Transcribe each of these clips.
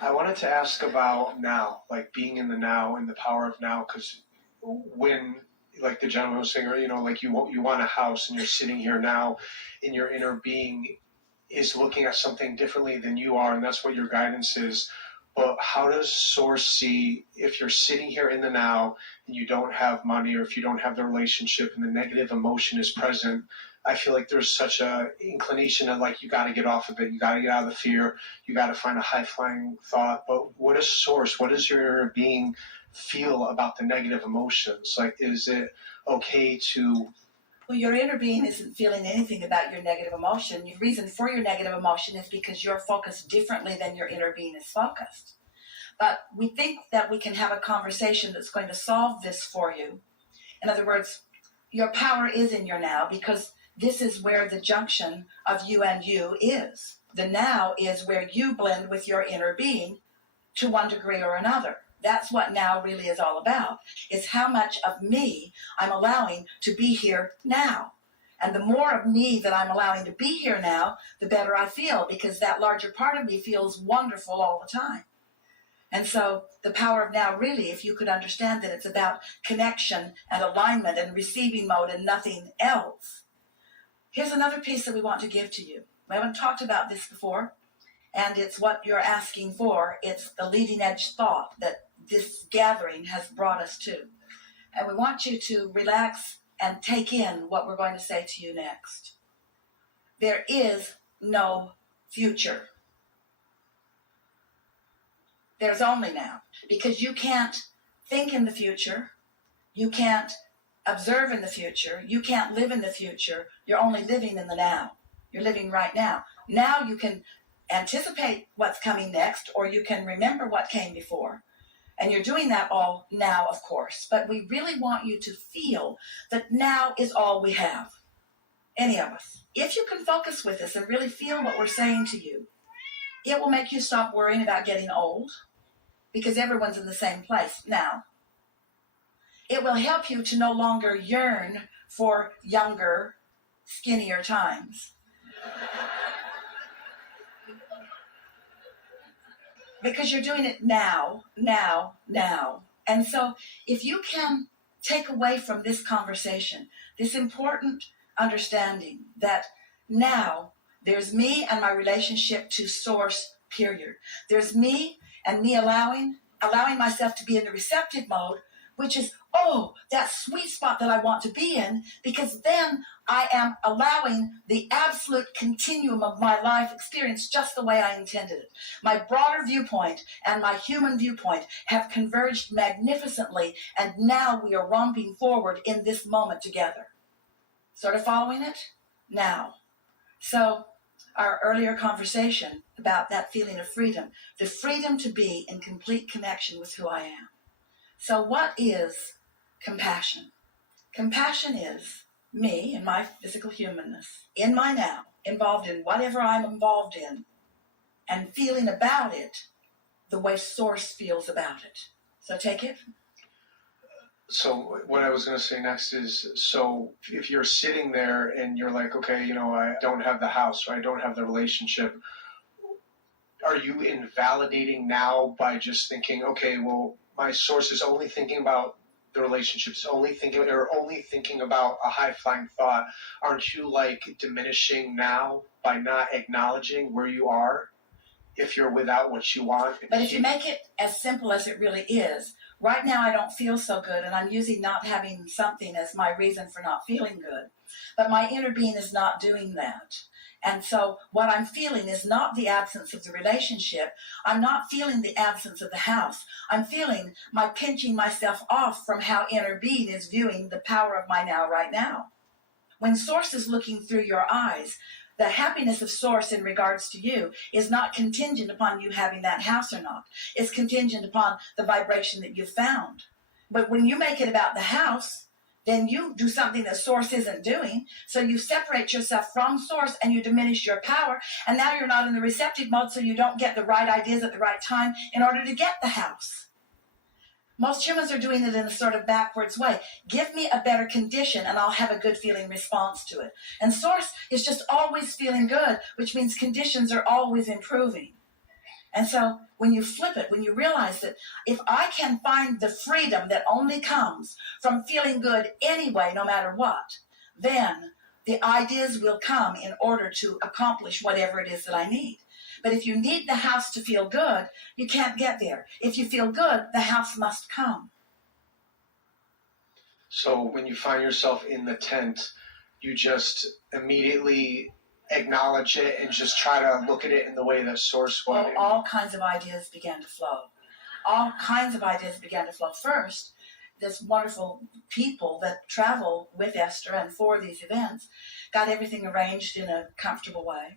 I wanted to ask about now, like being in the now and the power of now, because when, like the gentleman was saying, like you want a house and you're sitting here now, in your inner being is looking at something differently than you are, and that's what your guidance is. But how does Source see if you're sitting here in the now and you don't have money, or if you don't have the relationship and the negative emotion is present? I feel like there's such a inclination that like you got to get off of it, you got to get out of the fear, you got to find a high flying thought. But what is Source? What does your being feel about the negative emotions? Like, is it okay to? Well, your inner being isn't feeling anything about your negative emotion. The reason for your negative emotion is because you're focused differently than your inner being is focused. But we think that we can have a conversation that's going to solve this for you. In other words, your power is in your now, because this is where the junction of you and you is. The now is where you blend with your inner being to one degree or another. That's what now really is all about, is how much of me I'm allowing to be here now. And the more of me that I'm allowing to be here now, the better I feel, because that larger part of me feels wonderful all the time. And so the power of now, really, if you could understand that it's about connection and alignment and receiving mode and nothing else. Here's another piece that we want to give to you. We haven't talked about this before, and it's what you're asking for. It's the leading edge thought that this gathering has brought us to. And we want you to relax and take in what we're going to say to you next. There is no future. There's only now, because you can't think in the future, you can't observe in the future, you can't live in the future, you're only living in the now. You're living right now. Now you can anticipate what's coming next, or you can remember what came before. And you're doing that all now, of course, but we really want you to feel that now is all we have, any of us. If you can focus with us and really feel what we're saying to you, it will make you stop worrying about getting old, because everyone's in the same place now. It will help you to no longer yearn for younger, skinnier times. Because you're doing it now. And so if you can take away from this conversation this important understanding that now there's me and my relationship to Source, period. There's me and me allowing myself to be in the receptive mode, which is, that sweet spot that I want to be in, because then I am allowing the absolute continuum of my life experience just the way I intended it. My broader viewpoint and my human viewpoint have converged magnificently, and now we are romping forward in this moment together. Sort of following it? Now. So, our earlier conversation about that feeling of freedom, the freedom to be in complete connection with who I am. So what is compassion? Compassion is me and my physical humanness, in my now, involved in whatever I'm involved in, and feeling about it the way Source feels about it. So take it. So what I was going to say next is, so if you're sitting there and you're like, okay, I don't have the house, or I don't have the relationship, are you invalidating now by just thinking, okay, well, my Source is only thinking about the relationships, only thinking about a high-flying thought? Aren't you like diminishing now by not acknowledging where you are if you're without what you want? But if you make it as simple as it really is, right now I don't feel so good, and I'm using not having something as my reason for not feeling good. But my inner being is not doing that. And so what I'm feeling is not the absence of the relationship. I'm not feeling the absence of the house. I'm feeling my pinching myself off from how inner being is viewing the power of my now right now. When Source is looking through your eyes, the happiness of Source in regards to you is not contingent upon you having that house or not. It's contingent upon the vibration that you've found. But when you make it about the house, then you do something that Source isn't doing. So you separate yourself from Source and you diminish your power. And now you're not in the receptive mode, so you don't get the right ideas at the right time in order to get the house. Most humans are doing it in a sort of backwards way. Give me a better condition and I'll have a good feeling response to it. And Source is just always feeling good, which means conditions are always improving. And so when you flip it, when you realize that if I can find the freedom that only comes from feeling good anyway, no matter what, then the ideas will come in order to accomplish whatever it is that I need. But if you need the house to feel good, you can't get there. If you feel good, the house must come. So when you find yourself in the tent, you just immediately acknowledge it and just try to look at it in the way that Source wanted. Well, all kinds of ideas began to flow. All kinds of ideas began to flow. First, this wonderful people that travel with Esther and for these events got everything arranged in a comfortable way,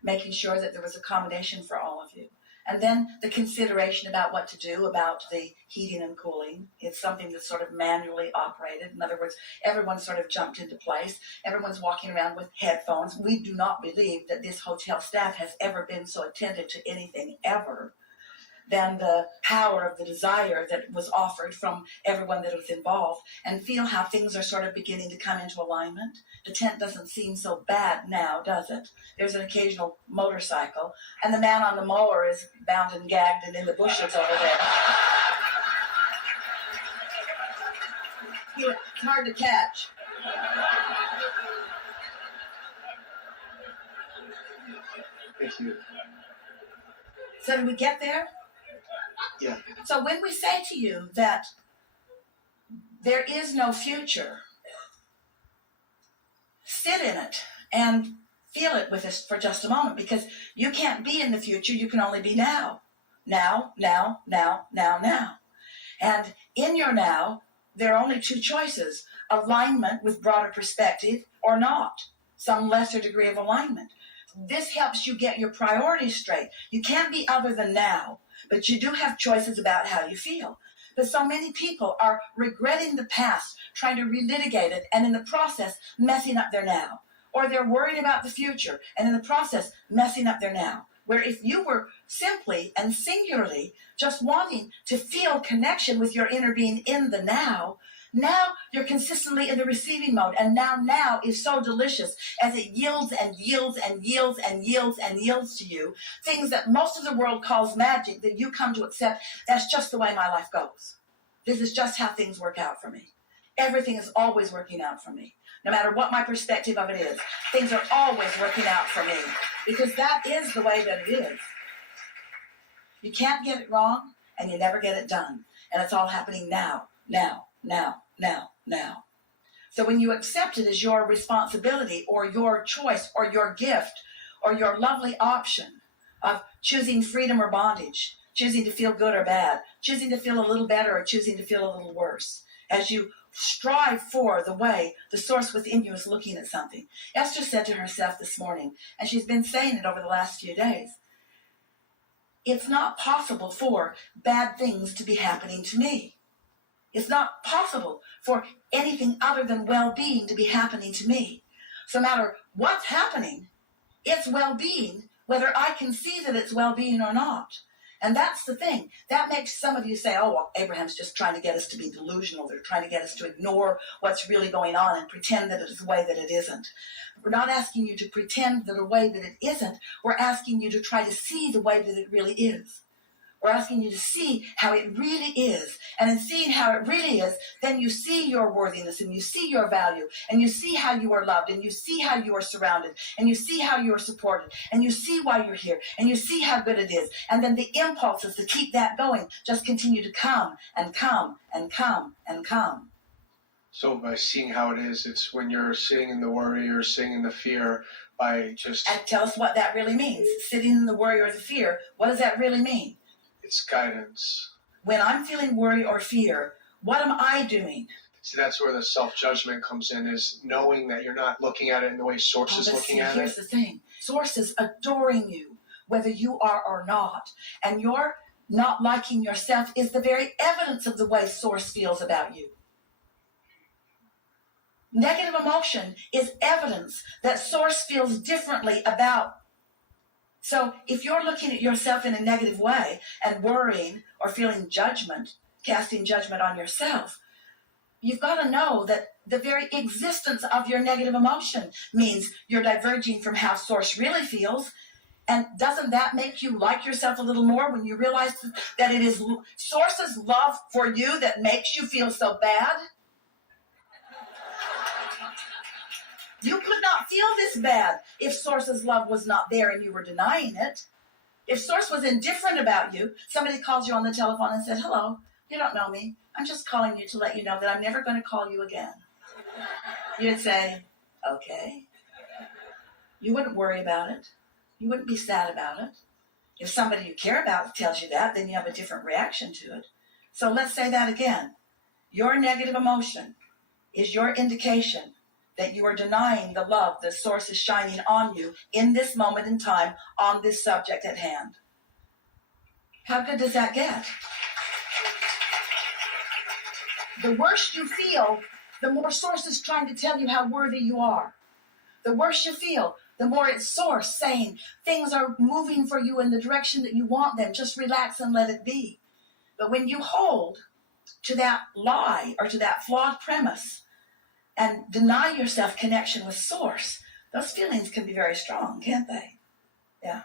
making sure that there was accommodation for all of you. And then the consideration about what to do about the heating and cooling. It's something that's sort of manually operated. In other words, everyone sort of jumped into place. Everyone's walking around with headphones. We do not believe that this hotel staff has ever been so attentive to anything ever than the power of the desire that was offered from everyone that was involved, and feel how things are sort of beginning to come into alignment. The tent doesn't seem so bad now, does it? There's an occasional motorcycle, and the man on the mower is bound and gagged and in the bushes over there. It's hard to catch. Thank you. So did we get there? Yeah. So when we say to you that there is no future, sit in it and feel it with us for just a moment, because you can't be in the future, you can only be now. Now, now, now, now, now. And in your now, there are only two choices: alignment with broader perspective or not, some lesser degree of alignment. This helps you get your priorities straight. You can't be other than now, but you do have choices about how you feel. But so many people are regretting the past, trying to relitigate it, and in the process, messing up their now. Or they're worried about the future, and in the process, messing up their now. Where if you were simply and singularly just wanting to feel connection with your inner being in the now you're consistently in the receiving mode, and now is so delicious as it yields and yields and yields and yields and yields to you things that most of the world calls magic, that you come to accept. That's just the way my life goes. This is just how things work out for me. Everything is always working out for me. No matter what my perspective of it is, things are always working out for me, because that is the way that it is. You can't get it wrong, and you never get it done. And it's all happening now. So when you accept it as your responsibility or your choice or your gift or your lovely option of choosing freedom or bondage, choosing to feel good or bad, choosing to feel a little better or choosing to feel a little worse, as you strive for the way the source within you is looking at something. Esther said to herself this morning, and she's been saying it over the last few days, it's not possible for bad things to be happening to me. It's not possible for anything other than well-being to be happening to me. So no matter what's happening, it's well-being, whether I can see that it's well-being or not. And that's the thing. That makes some of you say, oh, well, Abraham's just trying to get us to be delusional. They're trying to get us to ignore what's really going on and pretend that it is the way that it isn't. We're not asking you to pretend that a way that it isn't. We're asking you to try to see the way that it really is. We're asking you to see how it really is. And in seeing how it really is, then you see your worthiness and you see your value and you see how you are loved and you see how you are surrounded and you see how you are supported and you see why you're here and you see how good it is. And then the impulses to keep that going just continue to come and come and come and come. So by seeing how it is, it's when you're sitting in the worry or sitting in the fear, by just... And tell us what that really means. Sitting in the worry or the fear, what does that really mean? It's guidance. When I'm feeling worry or fear, what am I doing? See, that's where the self-judgment comes in, is knowing that you're not looking at it in the way Source is looking at it. Here's the thing. Source is adoring you, whether you are or not. And your not liking yourself is the very evidence of the way Source feels about you. Negative emotion is evidence that Source feels differently about. So if you're looking at yourself in a negative way and worrying or feeling judgment, casting judgment on yourself, you've got to know that the very existence of your negative emotion means you're diverging from how Source really feels. And doesn't that make you like yourself a little more when you realize that it is Source's love for you that makes you feel so bad? You could not feel this bad if Source's love was not there and you were denying it. If Source was indifferent about you, somebody called you on the telephone and said, hello, you don't know me. I'm just calling you to let you know that I'm never going to call you again. You'd say, okay. You wouldn't worry about it. You wouldn't be sad about it. If somebody you care about tells you that, then you have a different reaction to it. So let's say that again. Your negative emotion is your indication that you are denying the love the Source is shining on you in this moment in time on this subject at hand. How good does that get? The worse you feel, the more Source is trying to tell you how worthy you are. The worse you feel, the more it's Source saying things are moving for you in the direction that you want them. Just relax and let it be. But when you hold to that lie or to that flawed premise and deny yourself connection with Source, those feelings can be very strong, can't they? Yeah.